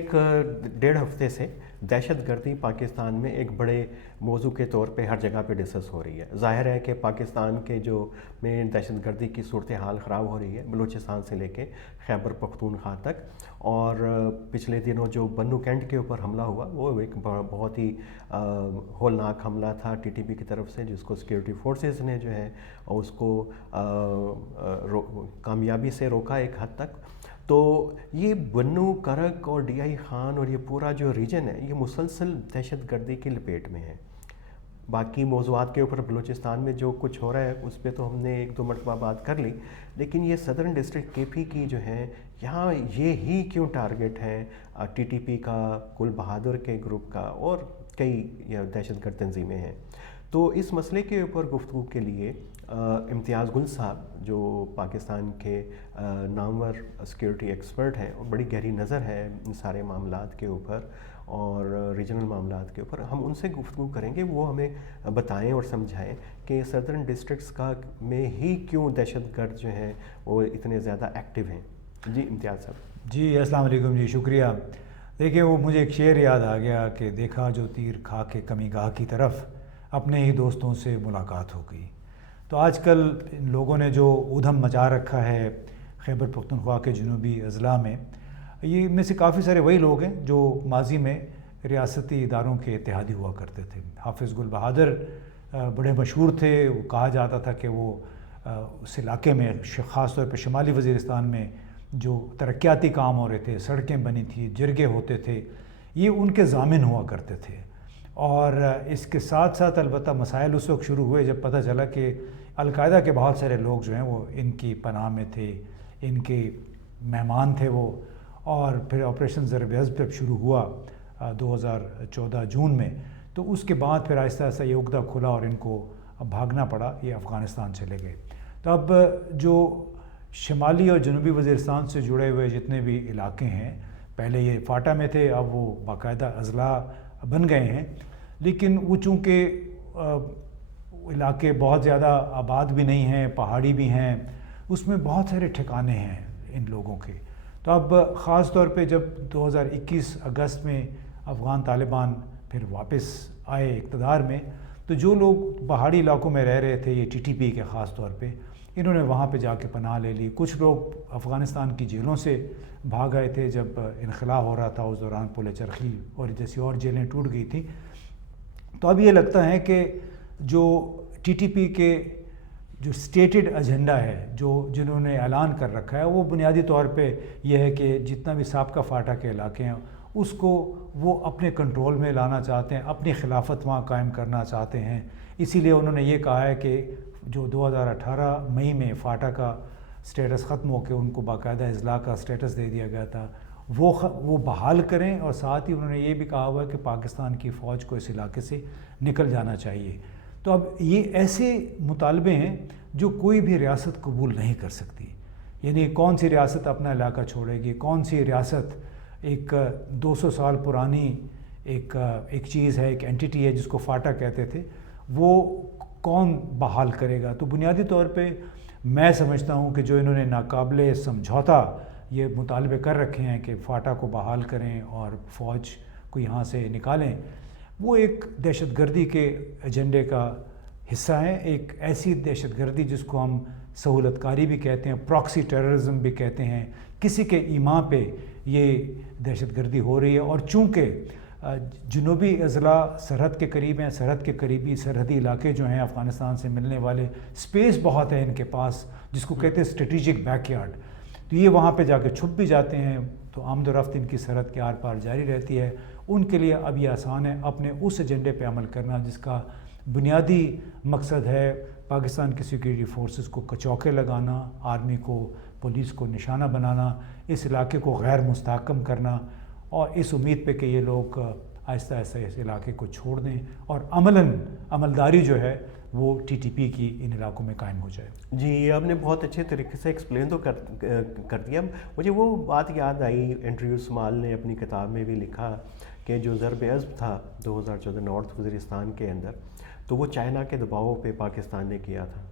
ایک 1.5 ہفتے سے دہشت گردی پاکستان میں ایک بڑے موضوع کے طور پہ ہر جگہ پہ ڈسکس ہو رہی ہے. ظاہر ہے کہ پاکستان کے جو میں دہشت گردی کی صورتحال خراب ہو رہی ہے بلوچستان سے لے کے خیبر پختونخوا تک. اور پچھلے دنوں جو بنو کینٹ کے اوپر حملہ ہوا وہ ایک بہت ہی ہولناک حملہ تھا ٹی ٹی پی کی طرف سے، جس کو سیکورٹی فورسز نے جو ہے اس کو کامیابی سے روکا ایک حد تک. تو یہ بنو کرک اور ڈی آئی خان اور یہ پورا جو ریجن ہے یہ مسلسل دہشت گردی کی لپیٹ میں ہے. باقی موضوعات کے اوپر بلوچستان میں جو کچھ ہو رہا ہے اس پہ تو ہم نے 1-2 مرتبہ بات کر لی، لیکن یہ صدرن ڈسٹرکٹ کے پی کی جو ہے یہاں یہ ہی کیوں ٹارگٹ ہے ٹی ٹی پی کا، گل بہادر کے گروپ کا اور کئی دہشت گرد تنظیمیں ہیں. تو اس مسئلے کے اوپر گفتگو کے لیے امتیاز گل صاحب جو پاکستان کے نامور سیکیورٹی ایکسپرٹ ہیں اور بڑی گہری نظر ہے ان سارے معاملات کے اوپر اور ریجنل معاملات کے اوپر، ہم ان سے گفتگو کریں گے. وہ ہمیں بتائیں اور سمجھائیں کہ سدرن ڈسٹرکٹس کا میں ہی کیوں دہشت گرد جو ہیں وہ اتنے زیادہ ایکٹیو ہیں. جی امتیاز صاحب. جی السلام علیکم. جی شکریہ. دیکھیں وہ مجھے ایک شعر یاد آ گیا کہ دیکھا جو تیر کھا کے کمی گاہ کی طرف اپنے ہی دوستوں سے ملاقات ہو گئی. تو آج کل ان لوگوں نے جو ادھم مچا رکھا ہے خیبر پختونخوا کے جنوبی اضلاع میں، یہ ان میں سے کافی سارے وہی لوگ ہیں جو ماضی میں ریاستی اداروں کے اتحادی ہوا کرتے تھے. حافظ گل بہادر بڑے مشہور تھے. وہ کہا جاتا تھا کہ وہ اس علاقے میں خاص طور پہ شمالی وزیرستان میں جو ترقیاتی کام ہو رہے تھے، سڑکیں بنی تھی، جرگے ہوتے تھے، یہ ان کے ضامن ہوا کرتے تھے. اور اس کے ساتھ ساتھ البتہ مسائل اس وقت شروع ہوئے جب پتہ چلا کہ القاعدہ کے بہت سارے لوگ جو ہیں وہ ان کی پناہ میں تھے، ان کے مہمان تھے وہ. اور پھر آپریشن ضرب حزب جب شروع ہوا 2014 جون میں، تو اس کے بعد پھر آہستہ آہستہ یہ عقدہ کھلا اور ان کو اب بھاگنا پڑا، یہ افغانستان چلے گئے. تو اب جو شمالی اور جنوبی وزیرستان سے جڑے ہوئے جتنے بھی علاقے ہیں، پہلے یہ فاٹا میں تھے، اب وہ باقاعدہ اضلاع بن گئے ہیں. لیکن وہ چونکہ علاقے بہت زیادہ آباد بھی نہیں ہیں، پہاڑی بھی ہیں، اس میں بہت سارے ٹھکانے ہیں ان لوگوں کے. تو اب خاص طور پہ جب 2021 اگست میں افغان طالبان پھر واپس آئے اقتدار میں، تو جو لوگ پہاڑی علاقوں میں رہ رہے تھے، یہ ٹی ٹی پی کے خاص طور پہ، انہوں نے وہاں پہ جا کے پناہ لے لی. کچھ لوگ افغانستان کی جیلوں سے بھاگ آئے تھے جب انخلا ہو رہا تھا، اس دوران پل چرخی اور جیسی اور جیلیں ٹوٹ گئی تھیں. تو اب یہ لگتا ہے کہ جو ٹی ٹی پی کے جو سٹیٹڈ ایجنڈا ہے، جو جنہوں نے اعلان کر رکھا ہے، وہ بنیادی طور پہ یہ ہے کہ جتنا بھی سابقہ فاٹا کے علاقے ہیں اس کو وہ اپنے کنٹرول میں لانا چاہتے ہیں، اپنی خلافت وہاں قائم کرنا چاہتے ہیں. اسی لیے انہوں نے یہ کہا ہے کہ جو 2018 مئی میں فاٹا کا سٹیٹس ختم ہو کے ان کو باقاعدہ اضلاع کا سٹیٹس دے دیا گیا تھا، وہ بحال کریں. اور ساتھ ہی انہوں نے یہ بھی کہا ہوا ہے کہ پاکستان کی فوج کو اس علاقے سے نکل جانا چاہیے. تو اب یہ ایسے مطالبے ہیں جو کوئی بھی ریاست قبول نہیں کر سکتی. یعنی کون سی ریاست اپنا علاقہ چھوڑے گی؟ کون سی ریاست ایک 200 سال پرانی ایک چیز ہے، ایک اینٹیٹی ہے جس کو فاٹا کہتے تھے، وہ کون بحال کرے گا؟ تو بنیادی طور پہ میں سمجھتا ہوں کہ جو انہوں نے ناقابل سمجھوتا یہ مطالبے کر رکھے ہیں کہ فاٹا کو بحال کریں اور فوج کو یہاں سے نکالیں، وہ ایک دہشت گردی کے ایجنڈے کا حصہ ہے. ایک ایسی دہشت گردی جس کو ہم سہولت کاری بھی کہتے ہیں، پراکسی ٹیررزم بھی کہتے ہیں. کسی کے ایمان پہ یہ دہشت گردی ہو رہی ہے. اور چونکہ جنوبی اضلاع سرحد کے قریب ہیں، سرحد کے قریبی سرحدی علاقے جو ہیں افغانستان سے ملنے والے، سپیس بہت ہے ان کے پاس جس کو کہتے ہیں اسٹریٹجک بیک یارڈ. تو یہ وہاں پہ جا کے چھپ بھی جاتے ہیں، تو آمد و رفت ان کی سرحد کے آر پار جاری رہتی ہے. ان کے لیے اب یہ آسان ہے اپنے اس ایجنڈے پہ عمل کرنا جس کا بنیادی مقصد ہے پاکستان کی سیکورٹی فورسز کو کچوکے لگانا، آرمی کو، پولیس کو نشانہ بنانا، اس علاقے کو غیر مستحکم کرنا، اور اس امید پہ کہ یہ لوگ آہستہ آہستہ اس علاقے کو چھوڑ دیں اور عملداری جو ہے وہ ٹی ٹی پی کی ان علاقوں میں قائم ہو جائے. جی آپ نے بہت اچھے طریقے سے ایکسپلین تو کر دیا. مجھے وہ بات یاد آئی، اینڈریو سمال نے اپنی کتاب میں بھی لکھا کہ جو ضرب عزم تھا 2014 نارتھ وزیرستان کے اندر، تو وہ چائنا کے دباؤ پہ پاکستان نے کیا تھا.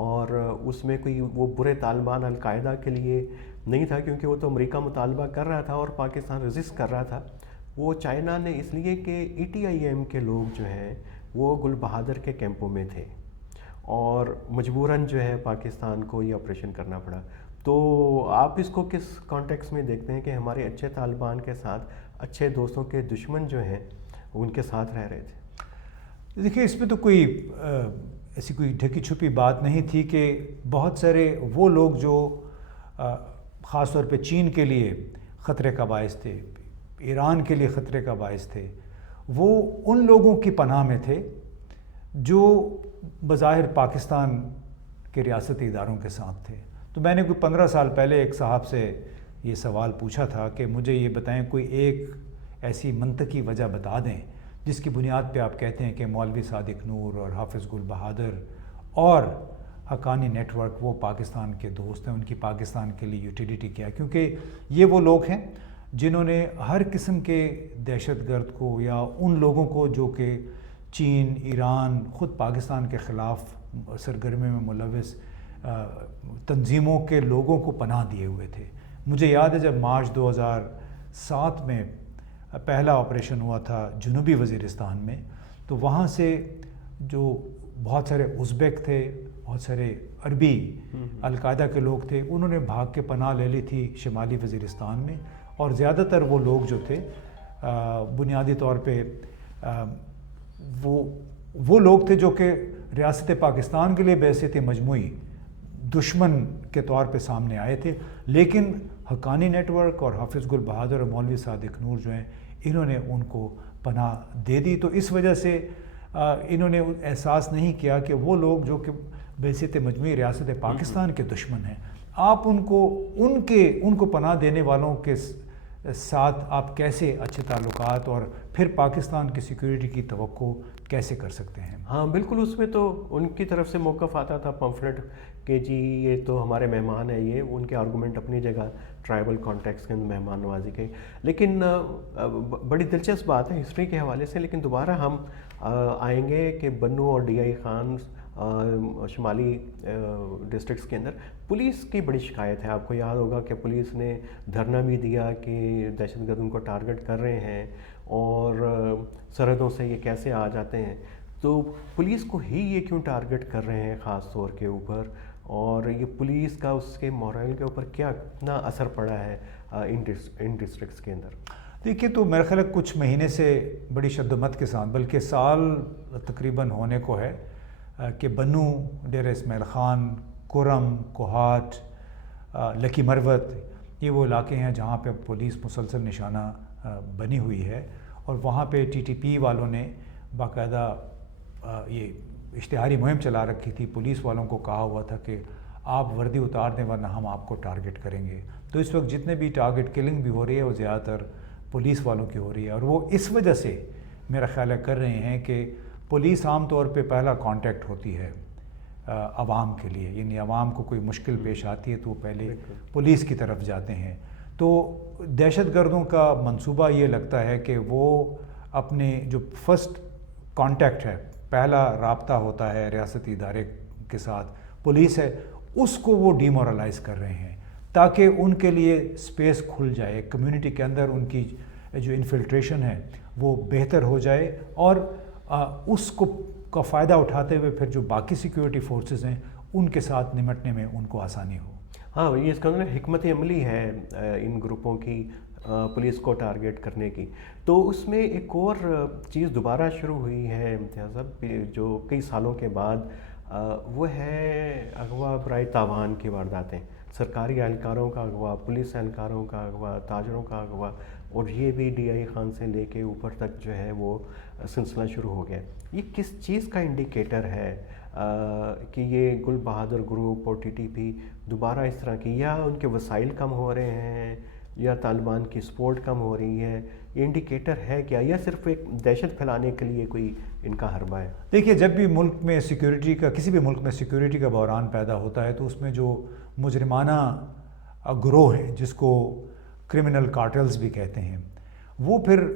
اور اس میں کوئی وہ برے طالبان القاعدہ کے لیے نہیں تھا، کیونکہ وہ تو امریکہ مطالبہ کر رہا تھا اور پاکستان رزسٹ کر رہا تھا. وہ چائنا نے اس لیے کہ ETIM کے لوگ جو ہیں وہ گل بہادر کے کیمپوں میں تھے اور مجبوراً جو ہے پاکستان کو یہ آپریشن کرنا پڑا. تو آپ اس کو کس کانٹیکس میں دیکھتے ہیں کہ ہمارے اچھے طالبان کے ساتھ اچھے دوستوں کے دشمن جو ہیں ان کے ساتھ رہ رہے تھے؟ دیکھیے اس میں تو کوئی ایسی کوئی ڈھکی چھپی بات نہیں تھی کہ بہت سارے وہ لوگ جو خاص طور پہ چین کے لیے خطرے کا باعث تھے، ایران کے لیے خطرے کا باعث تھے، وہ ان لوگوں کی پناہ میں تھے جو بظاہر پاکستان کے ریاستی اداروں کے ساتھ تھے. تو میں نے کوئی 15 سال پہلے ایک صاحب سے یہ سوال پوچھا تھا کہ مجھے یہ بتائیں کوئی ایک ایسی منطقی وجہ بتا دیں جس کی بنیاد پہ آپ کہتے ہیں کہ مولوی صادق نور اور حافظ گل بہادر اور حقانی نیٹ ورک وہ پاکستان کے دوست ہیں، ان کی پاکستان کے لیے یوٹیلیٹی کیا ہے. کیونکہ یہ وہ لوگ ہیں جنہوں نے ہر قسم کے دہشت گرد کو یا ان لوگوں کو جو کہ چین، ایران، خود پاکستان کے خلاف سرگرمی میں ملوث تنظیموں کے لوگوں کو پناہ دیے ہوئے تھے. مجھے یاد ہے جب مارچ 2007 میں پہلا آپریشن ہوا تھا جنوبی وزیرستان میں، تو وہاں سے جو بہت سارے ازبیک تھے، بہت سارے عربی القاعدہ کے لوگ تھے، انہوں نے بھاگ کے پناہ لے لی تھی شمالی وزیرستان میں. اور زیادہ تر وہ لوگ جو تھے بنیادی طور پہ وہ لوگ تھے جو کہ ریاست پاکستان کے لیے بحیثیت مجموعی دشمن کے طور پہ سامنے آئے تھے. لیکن حقانی نیٹ ورک اور حافظ گل بہادر اور مولوی صادق نور جو ہیں انہوں نے ان کو پناہ دے دی. تو اس وجہ سے انہوں نے احساس نہیں کیا کہ وہ لوگ جو کہ بحیثیت مجموعی ریاست پاکستان کے دشمن ہیں، آپ ان کو پناہ دینے والوں کے ساتھ آپ کیسے اچھے تعلقات اور پھر پاکستان کی سیکیورٹی کی توقع کیسے کر سکتے ہیں؟ ہاں بالکل، اس میں تو ان کی طرف سے موقف آتا تھا پمفلٹ کہ جی یہ تو ہمارے مہمان ہیں. یہ ان کے آرگومنٹ اپنی جگہ ٹرائبل کانٹیکس کے اندر مہمان نوازی کے. لیکن بڑی دلچسپ بات ہے ہسٹری کے حوالے سے. لیکن دوبارہ ہم آئیں گے کہ بنو اور DI خان شمالی ڈسٹرکٹس کے اندر پولیس کی بڑی شکایت ہے. آپ کو یاد ہوگا کہ پولیس نے دھرنا بھی دیا کہ دہشت گرد ان کو ٹارگٹ کر رہے ہیں اور سرحدوں سے یہ کیسے آ جاتے ہیں. تو پولیس کو ہی یہ کیوں ٹارگٹ کر رہے ہیں خاص طور کے اوپر، اور یہ پولیس کا اس کے مورل کے اوپر کیا کتنا اثر پڑا ہے ان ڈسٹرکٹس کے اندر؟ دیکھیے تو میرا خیال ہے کچھ مہینے سے بڑی شد و مت کے ساتھ، بلکہ سال تقریباً ہونے کو ہے کہ بنو، ڈیرہ اسماعیل خان، کرم، کوہاٹ، لکی مروت، یہ وہ علاقے ہیں جہاں پہ پولیس مسلسل نشانہ بنی ہوئی ہے. اور وہاں پہ TTP والوں نے باقاعدہ یہ اشتہاری مہم چلا رکھی تھی. پولیس والوں کو کہا ہوا تھا کہ آپ وردی اتار دیں ورنہ ہم آپ کو ٹارگٹ کریں گے. تو اس وقت جتنے بھی ٹارگٹ کلنگ بھی ہو رہی ہے وہ زیادہ تر پولیس والوں کی ہو رہی ہے. اور وہ اس وجہ سے میرا خیال ہے کر رہے ہیں کہ پولیس عام طور پہ پہلا کانٹیکٹ ہوتی ہے عوام کے لیے، یعنی عوام کو کوئی مشکل پیش آتی ہے تو وہ پہلے پولیس کی طرف جاتے ہیں. تو دہشت گردوں کا منصوبہ یہ لگتا ہے کہ وہ اپنے جو فرسٹ کانٹیکٹ ہے، پہلا رابطہ ہوتا ہے ریاستی ادارے کے ساتھ، پولیس ہے، اس کو وہ ڈیمورلائز کر رہے ہیں تاکہ ان کے لیے سپیس کھل جائے، کمیونٹی کے اندر ان کی جو انفلٹریشن ہے وہ بہتر ہو جائے اور اس کو کا فائدہ اٹھاتے ہوئے پھر جو باقی سیکیورٹی فورسز ہیں ان کے ساتھ نمٹنے میں ان کو آسانی ہو. ہاں یہ اس کا حکمت عملی ہے ان گروپوں کی پولیس کو ٹارگٹ کرنے کی. تو اس میں ایک اور چیز دوبارہ شروع ہوئی ہے امتیاز صاحب جو کئی سالوں کے بعد، وہ ہے اغوا برائے تاوان کی وارداتیں. سرکاری اہلکاروں کا اغوا، پولیس اہلکاروں کا اغوا، تاجروں کا اغوا، اور یہ بھی DI خان سے لے کے اوپر تک جو ہے وہ سلسلہ شروع ہو گیا. یہ کس چیز کا انڈیکیٹر ہے کہ یہ گل بہادر گروپ اور TTP دوبارہ اس طرح کی، یا ان کے وسائل کم ہو رہے ہیں یا طالبان کی سپورٹ کم ہو رہی ہے؟ یہ انڈیکیٹر ہے کیا، یا صرف ایک دہشت پھیلانے کے لیے کوئی ان کا حربہ ہے؟ دیکھیے جب بھی ملک میں سیکیورٹی کا، کسی بھی ملک میں سیکیورٹی کا بحران پیدا ہوتا ہے تو اس میں جو مجرمانہ گروہ ہیں جس کو کرمنل کارٹلز بھی کہتے ہیں، وہ پھر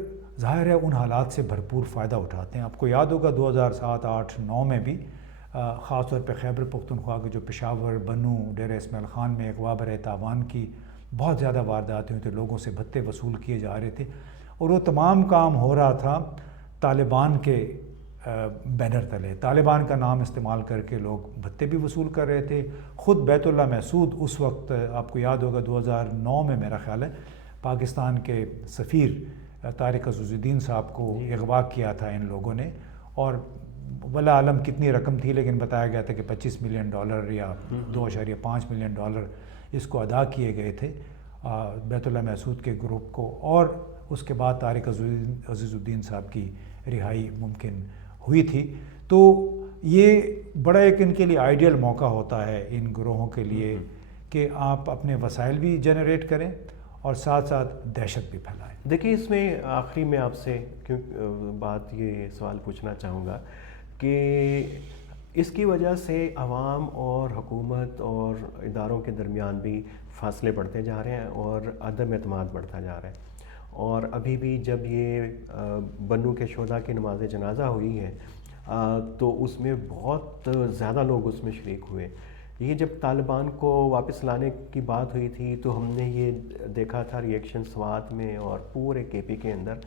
ظاہر ہے ان حالات سے بھرپور فائدہ اٹھاتے ہیں. آپ کو یاد ہوگا 2007، 2008، 2009 میں بھی خاص طور پہ خیبر پختونخوا کے جو پشاور، بنو، ڈیرہ اسماعیل خان میں اغوا برائے تاوان کی بہت زیادہ واردات ہوئی تھیں، لوگوں سے بھتے وصول کیے جا رہے تھے، اور وہ تمام کام ہو رہا تھا طالبان کے بینر تلے، طالبان کا نام استعمال کر کے لوگ بھتے بھی وصول کر رہے تھے۔ خود بیت اللہ محسود اس وقت آپ کو یاد ہوگا 2009 میں میرا خیال ہے پاکستان کے سفیر طارق عزیز الدین صاحب کو اغوا کیا تھا ان لوگوں نے، اور ولا عالم کتنی رقم تھی، لیکن بتایا گیا تھا کہ $25 ملین یا $2.5 ملین اس کو ادا کیے گئے تھے بیت اللہ محسود کے گروپ کو، اور اس کے بعد طارق عزیز الدین صاحب کی رہائی ممکن ہوئی تھی۔ تو یہ بڑا ایک ان کے لیے آئیڈیل موقع ہوتا ہے ان گروہوں کے لیے کہ آپ اپنے وسائل بھی جنریٹ کریں اور ساتھ ساتھ دہشت بھی پھیلائیں۔ دیکھیے اس میں آخری میں آپ سے بات یہ سوال پوچھنا چاہوں گا کہ اس کی وجہ سے عوام اور حکومت اور اداروں کے درمیان بھی فاصلے بڑھتے جا رہے ہیں اور عدم اعتماد بڑھتا جا رہا ہے، اور ابھی بھی جب یہ بنو کے شہداء کی نماز جنازہ ہوئی ہے تو اس میں بہت زیادہ لوگ اس میں شریک ہوئے۔ یہ جب طالبان کو واپس لانے کی بات ہوئی تھی تو ہم نے یہ دیکھا تھا ریئیکشن سوات میں اور پورے کے پی کے اندر۔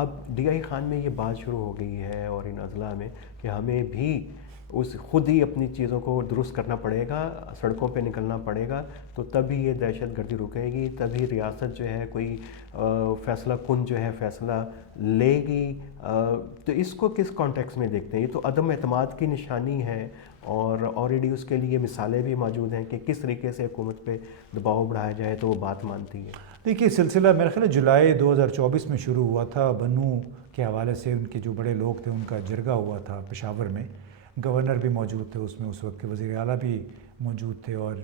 اب ڈی آئی خان میں یہ بات شروع ہو گئی ہے اور ان اضلاع میں کہ ہمیں بھی خود ہی اپنی چیزوں کو درست کرنا پڑے گا، سڑکوں پہ نکلنا پڑے گا، تو تبھی یہ دہشت گردی رکے گی، تبھی ریاست جو ہے کوئی فیصلہ کن جو ہے فیصلہ لے گی۔ تو اس کو کس کانٹیکس میں دیکھتے ہیں؟ یہ تو عدم اعتماد کی نشانی ہے، اور آلریڈی اس کے لیے مثالیں بھی موجود ہیں کہ کس طریقے سے حکومت پہ دباؤ بڑھایا جائے تو وہ بات مانتی ہے۔ دیکھیے سلسلہ میرا خیال ہے جولائی 2024 میں شروع ہوا تھا، بنو کے حوالے سے ان کے جو بڑے لوگ تھے ان کا جرگہ ہوا تھا پشاور میں، گورنر بھی موجود تھے اس میں، اس وقت کے وزیر اعلیٰ بھی موجود تھے، اور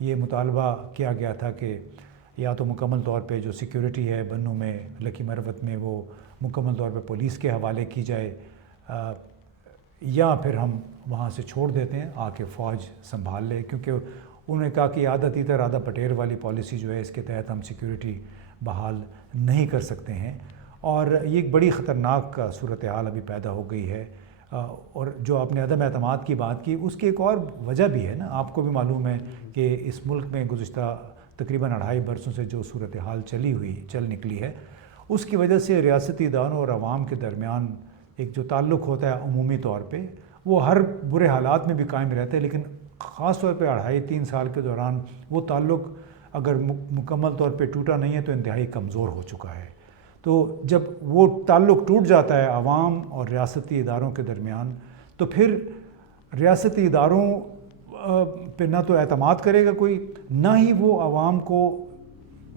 یہ مطالبہ کیا گیا تھا کہ یا تو مکمل طور پہ جو سیکیورٹی ہے بنو میں، لکی مروت میں، وہ مکمل طور پہ پولیس کے حوالے کی جائے، یا پھر ہم وہاں سے چھوڑ دیتے ہیں، آ کے فوج سنبھال لے، کیونکہ انہوں نے کہا کہ آدھا تیتر آدھا پٹیر والی پالیسی جو ہے اس کے تحت ہم سیکیورٹی بحال نہیں کر سکتے ہیں، اور یہ ایک بڑی خطرناک صورتحال ابھی پیدا ہو گئی ہے۔ اور جو آپ نے عدم اعتماد کی بات کی، اس کی ایک اور وجہ بھی ہے نا، آپ کو بھی معلوم ہے کہ اس ملک میں گزشتہ تقریباً 2.5 برسوں سے جو صورتحال چل نکلی ہے، اس کی وجہ سے ریاستی اداروں اور عوام کے درمیان ایک جو تعلق ہوتا ہے عمومی طور پہ، وہ ہر برے حالات میں بھی قائم رہتا ہے، لیکن خاص طور پہ 2.5-3 سال کے دوران وہ تعلق اگر مکمل طور پہ ٹوٹا نہیں ہے تو انتہائی کمزور ہو چکا ہے۔ تو جب وہ تعلق ٹوٹ جاتا ہے عوام اور ریاستی اداروں کے درمیان، تو پھر ریاستی اداروں پہ نہ تو اعتماد کرے گا کوئی، نہ ہی وہ عوام کو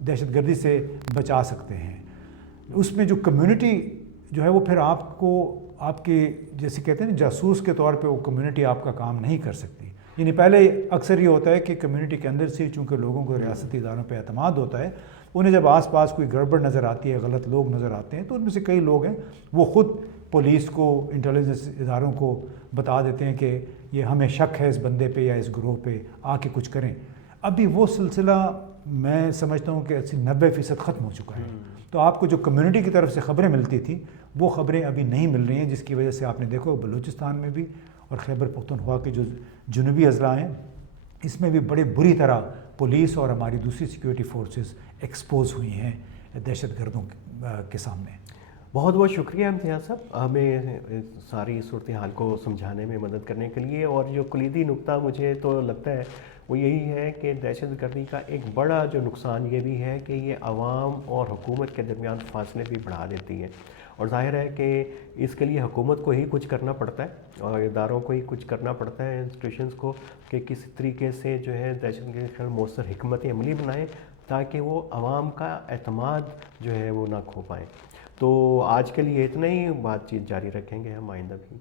دہشت گردی سے بچا سکتے ہیں۔ اس میں جو کمیونٹی جو ہے وہ پھر آپ کو آپ کے جیسے کہتے ہیں نا جاسوس کے طور پہ وہ کمیونٹی آپ کا کام نہیں کر سکتی۔ یعنی پہلے اکثر یہ ہوتا ہے کہ کمیونٹی کے اندر سے چونکہ لوگوں کو ریاستی اداروں پہ اعتماد ہوتا ہے، انہیں جب آس پاس کوئی گڑبڑ نظر آتی ہے، غلط لوگ نظر آتے ہیں، تو ان میں سے کئی لوگ ہیں وہ خود پولیس کو، انٹیلیجنس اداروں کو بتا دیتے ہیں کہ یہ ہمیں شک ہے اس بندے پہ یا اس گروہ پہ، آ کے کچھ کریں۔ ابھی وہ سلسلہ میں سمجھتا ہوں کہ 80-90% ختم ہو چکا ہے۔ تو آپ کو جو کمیونٹی کی طرف سے خبریں ملتی تھیں وہ خبریں ابھی نہیں مل رہی ہیں، جس کی وجہ سے آپ نے دیکھو بلوچستان میں بھی اور خیبر پختونخوا کے جو جنوبی اضلاع ہیں اس میں بھی بڑے بری طرح پولیس اور ہماری دوسری سیکیورٹی فورسز ایکسپوز ہوئی ہیں دہشت گردوں کے سامنے۔ بہت بہت شکریہ امتیاز صاحب، ہمیں ساری صورتحال کو سمجھانے میں مدد کرنے کے لیے۔ اور جو کلیدی نقطہ مجھے تو لگتا ہے وہ یہی ہے کہ دہشت گردی کا ایک بڑا جو نقصان یہ بھی ہے کہ یہ عوام اور حکومت کے درمیان فاصلے بھی بڑھا دیتی ہے، اور ظاہر ہے کہ اس کے لیے حکومت کو ہی کچھ کرنا پڑتا ہے اور اداروں کو ہی کچھ کرنا پڑتا ہے، انسٹیٹیوشنز کو، کہ کس طریقے سے جو ہے دہشت گردی کے خلاف مؤثر حکمت عملی بنائیں تاکہ وہ عوام کا اعتماد جو ہے وہ نہ کھو پائیں۔ تو آج کے لیے اتنا ہی، بات چیت جاری رکھیں گے ہم آئندہ بھی۔